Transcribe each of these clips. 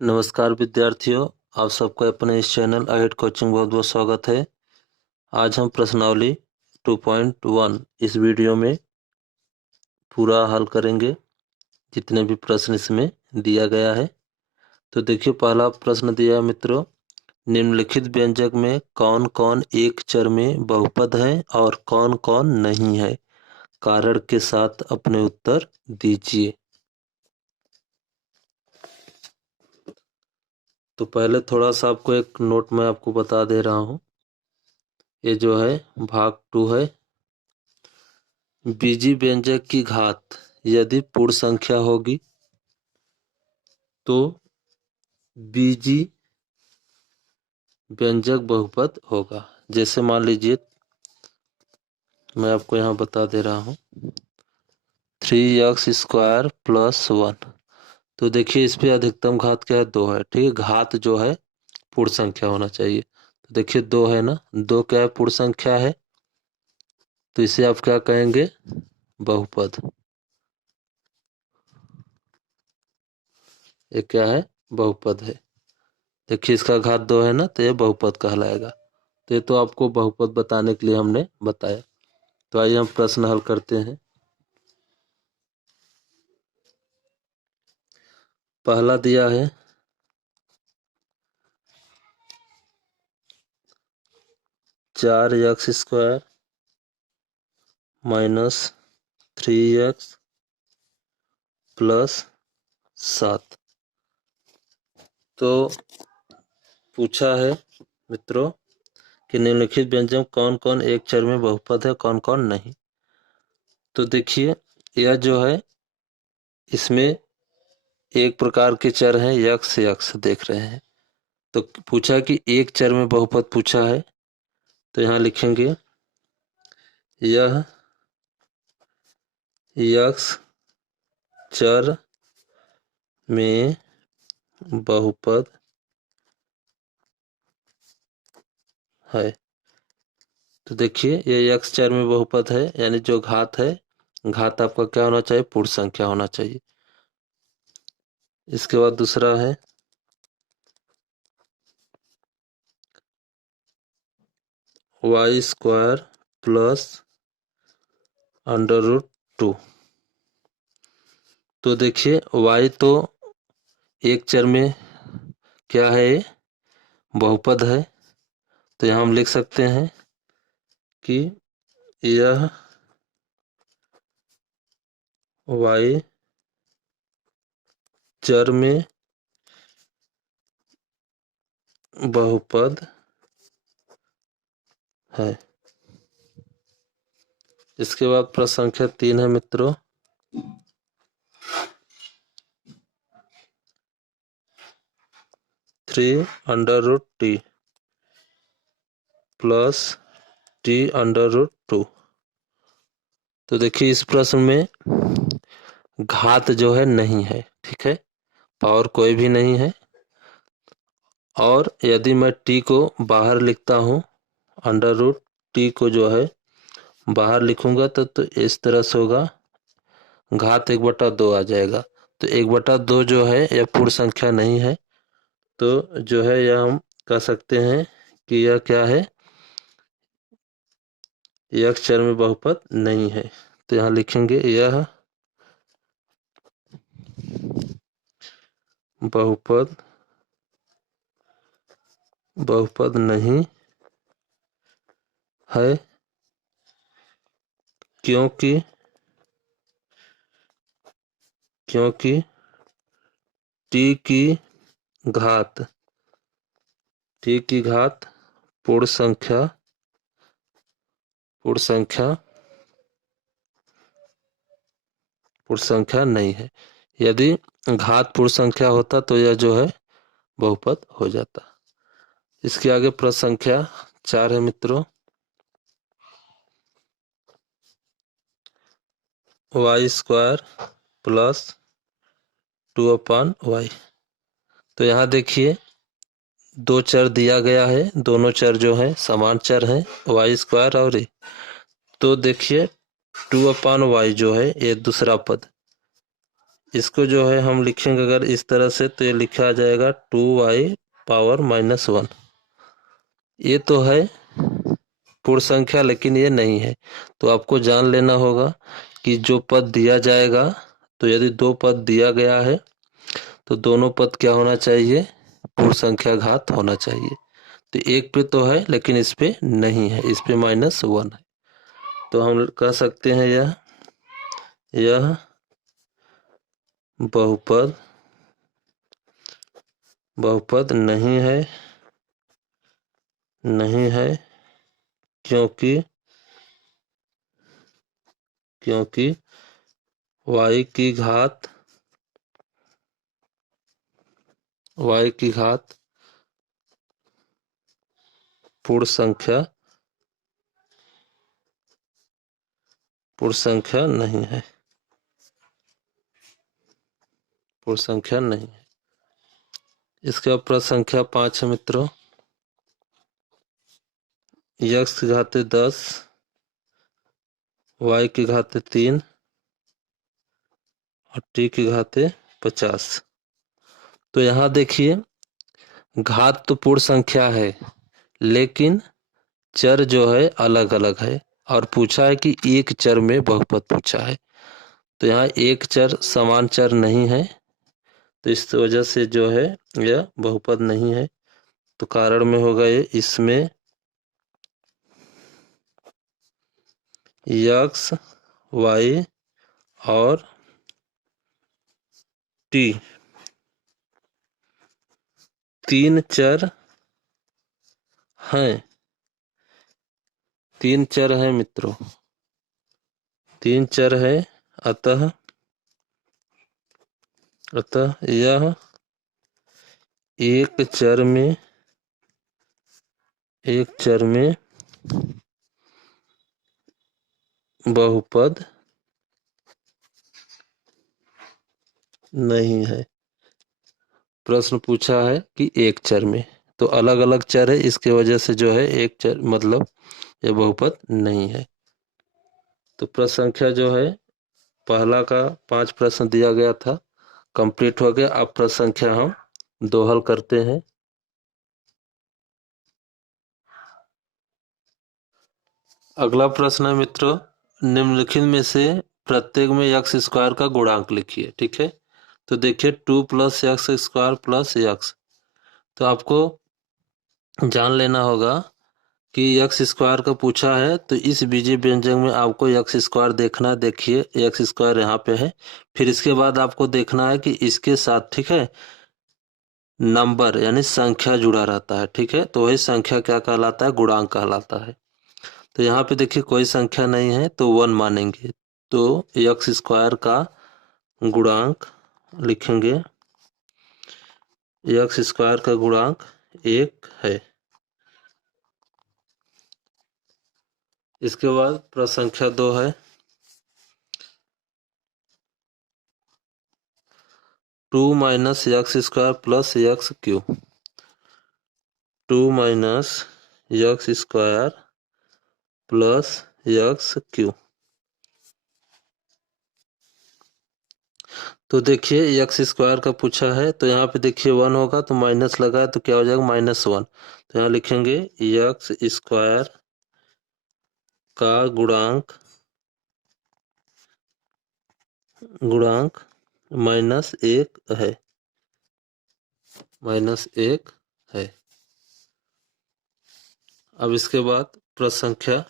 नमस्कार विद्यार्थियों, आप सबका अपने इस चैनल आइट कोचिंग बहुत बहुत स्वागत है। आज हम प्रश्नावली 2.1 इस वीडियो में पूरा हल करेंगे, जितने भी प्रश्न इसमें दिया गया है। तो देखिए, पहला प्रश्न दिया है मित्रों, निम्नलिखित व्यंजक में कौन कौन एक चर में बहुपद है और कौन कौन नहीं है, कारण के साथ अपने उत्तर दीजिए। तो पहले थोड़ा सा आपको एक नोट में आपको बता दे रहा हूँ। ये जो है भाग 2 है। बीजी व्यंजक की घात यदि पूर्ण संख्या होगी तो बीजी व्यंजक बहुपद होगा। जैसे मान लीजिए, मैं आपको यहाँ बता दे रहा हूँ 3x² + 1। तो देखिए, इस पे अधिकतम घात क्या है, 2 है। ठीक है, घात जो है पूर्ण संख्या होना चाहिए। तो देखिए 2 है ना, 2 क्या है, पूर्ण संख्या है। तो इसे आप क्या कहेंगे, बहुपद। ये क्या है, बहुपद है। देखिए इसका घात 2 है ना, तो ये बहुपद कहलाएगा। तो ये तो आपको बहुपद बताने के लिए हमने बताया। तो आइए हम प्रश्न हल करते हैं। पहला दिया है 4x² - 3x + 7। तो पूछा है मित्रों कि निम्नलिखित व्यंजक कौन कौन एक चर में बहुपद है, कौन कौन नहीं। तो देखिए, यह जो है इसमें एक प्रकार के चर हैं, x देख रहे हैं। तो पूछा कि एक चर में बहुपद पूछा है। तो यहाँ लिखेंगे यह x चर में बहुपद है। तो देखिए, ये x चर में बहुपद है, यानी जो घात है, घात आपका क्या होना चाहिए, पूर्ण संख्या होना चाहिए। इसके बाद दूसरा है y² + √2। तो देखिए y तो एक चर में क्या है, बहुपद है। तो यहाँ हम लिख सकते हैं कि यह y चर में बहुपद है। इसके बाद प्रश्न संख्या 3 है मित्रों, (3√t + t√2). तो देखिए इस प्रश्न में घात जो है नहीं है, ठीक है, पावर कोई भी नहीं है। और यदि मैं t को बाहर लिखता हूँ, √t को जो है बाहर लिखूंगा तो इस तरह से होगा, घात 1/2 आ जाएगा। तो 1/2 जो है यह पूर्ण संख्या नहीं है। तो जो है यह हम कह सकते हैं कि यह क्या है, यह चर में बहुपद नहीं है। तो यहाँ लिखेंगे यह बहुपद नहीं है, क्योंकि t की घात पूर्ण संख्या नहीं है। यदि घात पूर्ण संख्या होता तो यह जो है बहुपद हो जाता। इसके आगे प्रश्न संख्या 4 है मित्रों, y² + 2/y। तो यहाँ देखिए दो चर दिया गया है, दोनों चर जो है समान चर हैं, y² और a। तो देखिए 2/y जो है ये दूसरा पद, इसको जो है हम लिखेंगे अगर इस तरह से, तो ये लिखा आ जाएगा 2y⁻−1। ये तो है पूर्ण संख्या, लेकिन ये नहीं है। तो आपको जान लेना होगा कि जो पद दिया जाएगा, तो यदि दो पद दिया गया है तो दोनों पद क्या होना चाहिए, पूर्ण संख्या घात होना चाहिए। तो एक पे तो है लेकिन इस पे नहीं है, इस पे -1 है। तो हम कह सकते हैं यह बहुपद नहीं है, नहीं है, क्योंकि y की घात पूर्ण संख्या नहीं है, पूर्ण संख्या नहीं है। इसके बाद प्रश्न संख्या 5 है मित्रों। x की घाते 10, y की घाते 3 और t की घाते 50। तो यहाँ देखिए घात तो पूर्ण संख्या है, लेकिन चर जो है अलग अलग है, और पूछा है कि एक चर में बहुपद पूछा है। तो यहाँ एक चर समान चर नहीं है, तो इस वजह से जो है यह बहुपद नहीं है। तो कारण में होगा ये, इसमें x, y और t तीन चर हैं, तीन चर हैं मित्रों, तीन चर है। अतः यह एक चर में बहुपद नहीं है। प्रश्न पूछा है कि एक चर में, तो अलग अलग चर है, इसके वजह से जो है एक चर मतलब यह बहुपद नहीं है। तो प्रश्न संख्या जो है पहला का 5 प्रश्न दिया गया था, कंप्लीट हो गया। अब प्रश्न संख्या हम 2 हल करते हैं। अगला प्रश्न है मित्रों, निम्नलिखित में से प्रत्येक में x स्क्वायर का गुणांक लिखिए। ठीक है, तो देखिए 2 + x² + x। तो आपको जान लेना होगा कि x स्क्वायर का पूछा है, तो इस बीजीय व्यंजक में आपको x स्क्वायर देखना है। देखिए x स्क्वायर यहाँ पे है, फिर इसके बाद आपको देखना है कि इसके साथ, ठीक है, नंबर यानी संख्या जुड़ा रहता है। ठीक है, तो वही संख्या क्या कहलाता है, गुणांक कहलाता है। तो यहाँ पे देखिए कोई संख्या नहीं है, तो 1 मानेंगे। तो x स्क्वायर का गुणांक लिखेंगे, x स्क्वायर का गुणांक 1 है। इसके बाद प्रश्न संख्या 2 है, 2 - x² + x³। 2 - x² + x³। तो देखिए x स्क्वायर का पूछा है, तो यहाँ पे देखिए 1 होगा, तो माइनस लगा है, तो क्या हो जाएगा -1। तो यहाँ लिखेंगे x स्क्वायर का गुणांक -1 है, -1 है। अब इसके बाद प्रश्न संख्या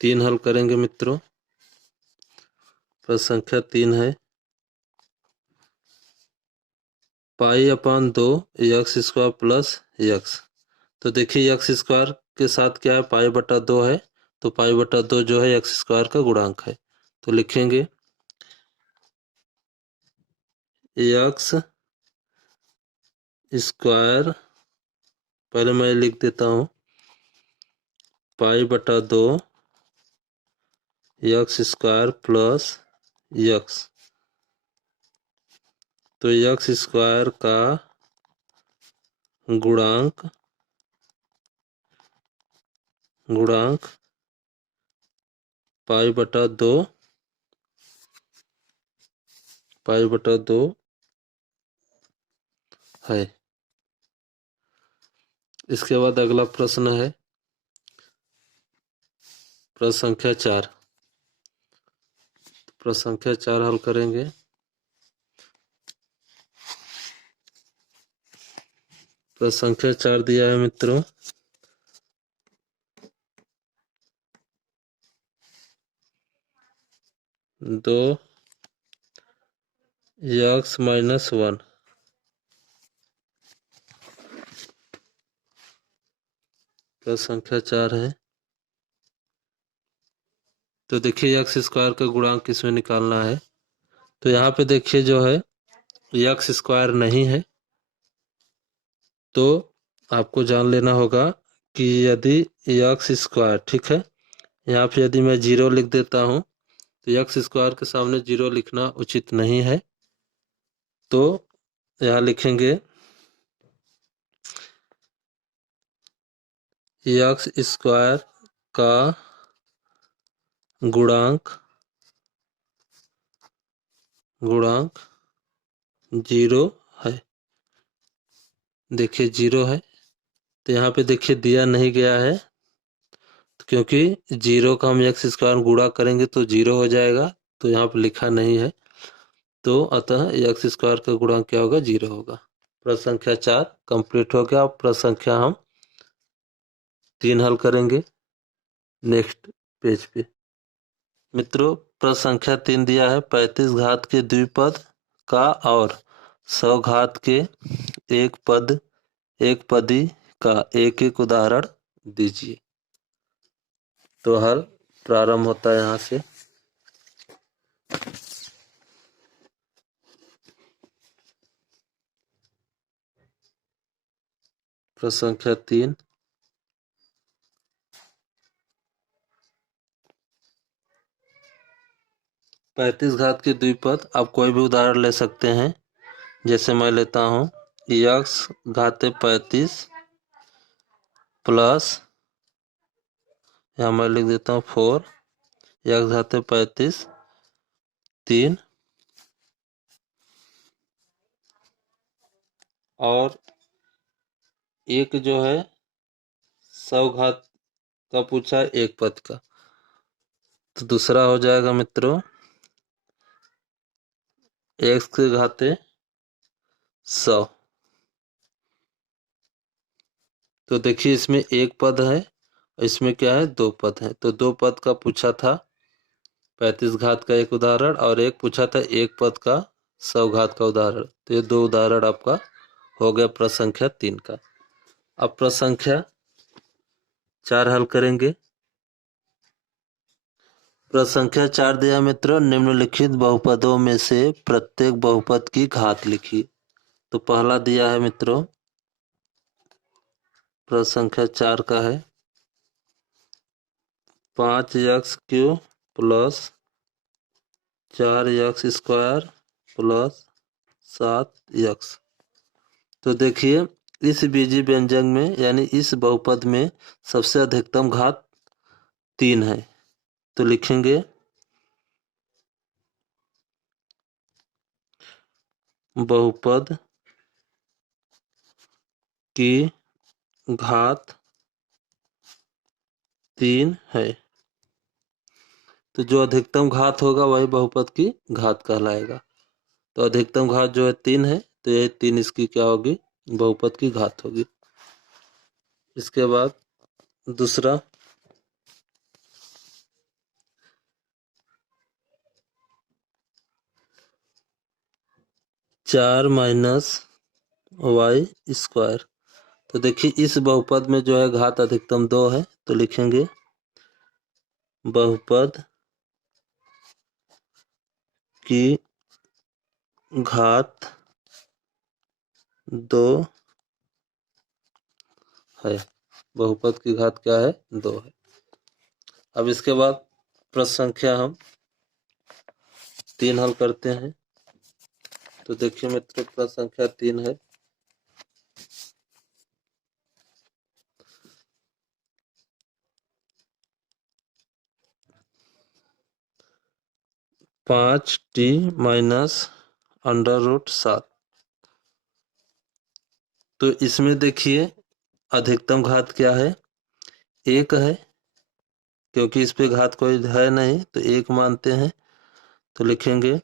3 हल करेंगे मित्रों। प्रश्न संख्या 3 है, π/2 x² + x। तो देखिए x स्क्वायर के साथ क्या है, π/2 है, तो π/2 जो है x स्क्वायर का गुणांक है। तो लिखेंगे x स्क्वायर, पहले मैं लिख देता हूँ, π/2 x² + x। तो x स्क्वायर का गुणांक π/2 π/2 है। इसके बाद अगला प्रश्न है प्रश्न संख्या 4। प्रश्न संख्या 4 हल करेंगे। प्रश्न संख्या 4 दिया है मित्रों, दो x-1। प्रश्न संख्या 4 है। तो देखिए एक्स स्क्वायर का गुणांक किसमें निकालना है। तो यहाँ पे देखिए जो है एक्स स्क्वायर नहीं है, तो आपको जान लेना होगा कि यदि एक्स स्क्वायर, ठीक है, यहाँ पे यदि मैं 0 लिख देता हूँ तो एक्स स्क्वायर के सामने 0 लिखना उचित नहीं है। तो यहाँ लिखेंगे एक्स स्क्वायर का गुणांक 0 है। देखिए 0 है, तो यहाँ पे देखिए दिया नहीं गया है, क्योंकि 0 का हम एक्स स्क्वायर गुणा करेंगे तो 0 हो जाएगा, तो यहाँ पे लिखा नहीं है। तो अतः एक्स स्क्वायर का गुणांक क्या होगा, 0 होगा। प्रश्न संख्या 4 कंप्लीट हो गया। अब प्रश्न संख्या हम 3 हल करेंगे नेक्स्ट पेज पे। मित्रों प्रश्न संख्या 3 दिया है 35 घात के द्विपद का और 100 घात के एक पदी का एक एक उदाहरण दीजिए। तो हल प्रारंभ होता है यहाँ से। प्रश्न संख्या 3 35 घात के द्विपद, आप कोई भी उदाहरण ले सकते हैं। जैसे मैं लेता हूँ x घाते 35 प्लस, यहाँ मैं लिख देता हूँ 4 x घाते 35 3 और एक जो है 100 घात का पूछा है एक पद का, तो दूसरा हो जाएगा मित्रों x के घाते 100। तो देखिए इसमें एक पद है, इसमें क्या है, 2 पद है। तो 2 पद का पूछा था 35 घात का एक उदाहरण, और एक पूछा था एक पद का 100 घात का उदाहरण। तो ये 2 उदाहरण आपका हो गया प्रश्न संख्या 3 का। अब प्रश्न संख्या 4 हल करेंगे। प्रश्न संख्या 4 दिया मित्रों, निम्नलिखित बहुपदों में से प्रत्येक बहुपद की घात लिखिए। तो पहला दिया है मित्रों, प्रश्न संख्या 4 का है 5x³ plus 4x² plus 7x। तो देखिए इस बीजीय व्यंजक में यानी इस बहुपद में सबसे अधिकतम घात 3 है। तो लिखेंगे बहुपद की घात 3 है। तो जो अधिकतम घात होगा वही बहुपद की घात कहलाएगा। तो अधिकतम घात जो है 3 है, तो ये 3 इसकी क्या होगी, बहुपद की घात होगी। इसके बाद दूसरा, चार माइनस y²। तो देखिए इस बहुपद में जो है घात अधिकतम 2 है, तो लिखेंगे बहुपद की घात 2 है। बहुपद की घात क्या है, 2 है। अब इसके बाद प्रश्न संख्या हम 3 हल करते हैं। तो देखिए मित्रों प्रश्न संख्या 3 है 5t माइनस √7। तो इसमें देखिए अधिकतम घात क्या है, 1 है, क्योंकि इस पे घात कोई है नहीं तो 1 मानते हैं। तो लिखेंगे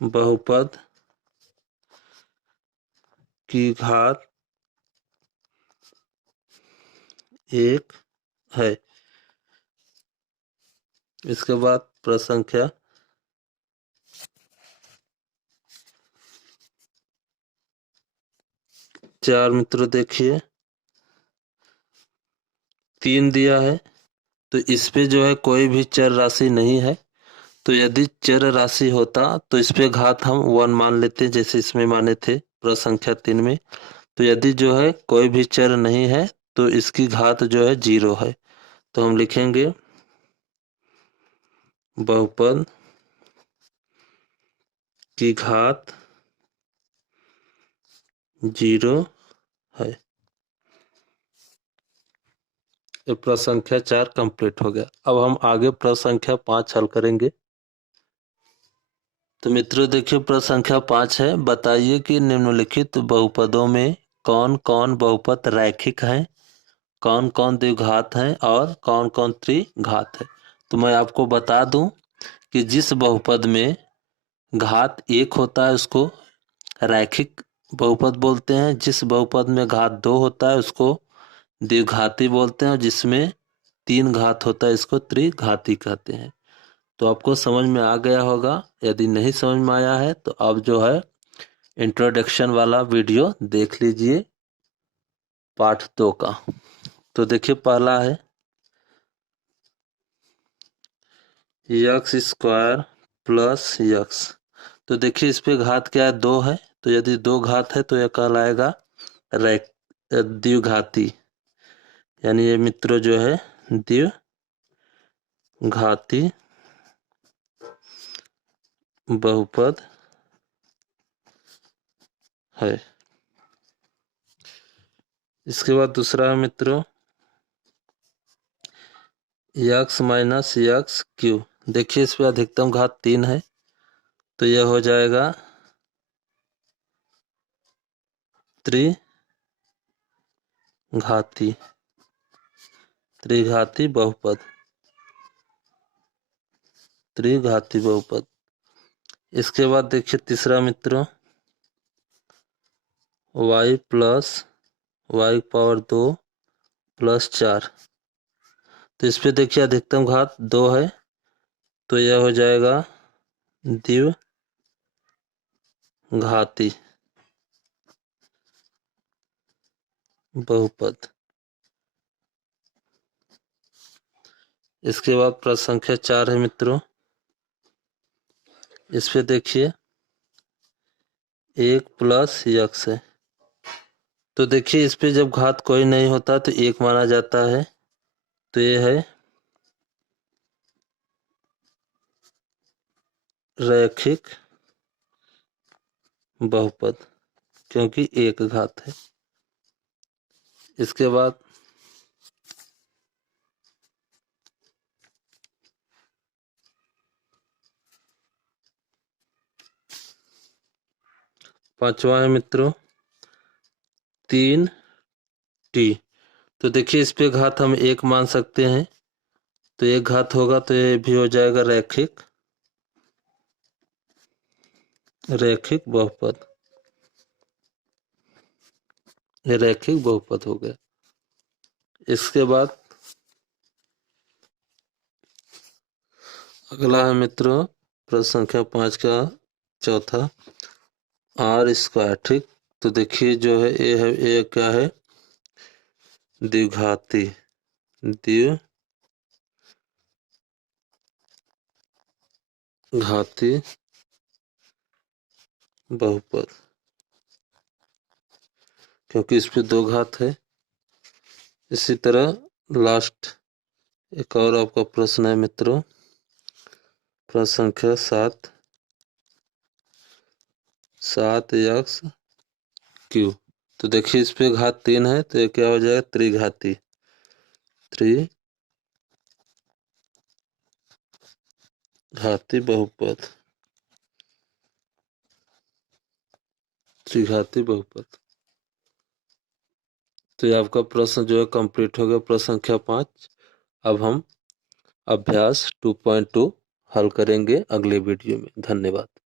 बहुपद की घात 1 है। इसके बाद प्रश्न संख्या 4 मित्रों देखिए 3 दिया है, तो इस पे जो है कोई भी चर राशि नहीं है। तो यदि चर राशि होता तो इस पे घात हम 1 मान लेते, जैसे इसमें माने थे प्रश्न संख्या 3 में। तो यदि जो है कोई भी चर नहीं है तो इसकी घात जो है 0 है। तो हम लिखेंगे बहुपद की घात 0 है। ये प्रश्न संख्या 4 कंप्लीट हो गया। अब हम आगे प्रश्न संख्या 5 हल करेंगे। तो मित्रों देखिए प्रश्न संख्या 5 है, बताइए कि निम्नलिखित बहुपदों में कौन कौन बहुपद रैखिक हैं, कौन कौन द्विघात हैं और कौन कौन त्रिघात है। तो मैं आपको बता दूं कि जिस बहुपद में घात 1 होता है उसको रैखिक बहुपद बोलते हैं, जिस बहुपद में घात 2 होता है उसको द्विघाती बोलते हैं, और जिसमें 3 घात होता है इसको त्रिघाती कहते हैं। तो आपको समझ में आ गया होगा। यदि नहीं समझ में आया है तो अब जो है इंट्रोडक्शन वाला वीडियो देख लीजिए पार्ट 2 का। तो देखिए पहला है x² प्लस x। तो देखिए इस पे घात क्या है, 2 है। तो यदि 2 घात है तो यह कहलाएगा द्विघाती, यानी ये मित्रों जो है द्विघाती बहुपद है। इसके बाद दूसरा है मित्रों x माइनस x³। देखिए इस पे अधिकतम घात 3 है तो यह हो जाएगा त्रिघाती बहुपद, त्रिघाती बहुपद। इसके बाद देखिए तीसरा मित्रों y प्लस y⁴ प्लस 4। तो इस पे देखिए अधिकतम घात 2 है तो यह हो जाएगा द्विघाती बहुपद। इसके बाद प्रश्न संख्या 4 है मित्रों, इस पे देखिए 1 प्लस x है। तो देखिए इस पे जब घात कोई नहीं होता तो 1 माना जाता है। तो ये है रैखिक बहुपद, क्योंकि 1 घात है। इसके बाद पांचवा है मित्रों 3t। तो देखिए इस पे घात हम 1 मान सकते हैं, तो 1 घात होगा तो ये भी हो जाएगा रैखिक बहुपद। ये रैखिक बहुपद हो गया। इसके बाद अगला है मित्रों प्रश्न संख्या 5 का चौथा r²। ठीक, तो देखिए जो है ये क्या है, द्विघाती बहुपद, क्योंकि इस पे 2 घात है। इसी तरह लास्ट एक और आपका प्रश्न है मित्रों प्रश्न संख्या 7x³। तो देखिए इस पे घात 3 है तो ये क्या हो जाएगा त्रिघाती बहुपद। त्रिघाती बहुपद। तो ये आपका प्रश्न जो है कंप्लीट हो गया, प्रश्न संख्या 5। अब हम अभ्यास 2.2 हल करेंगे अगले वीडियो में। धन्यवाद।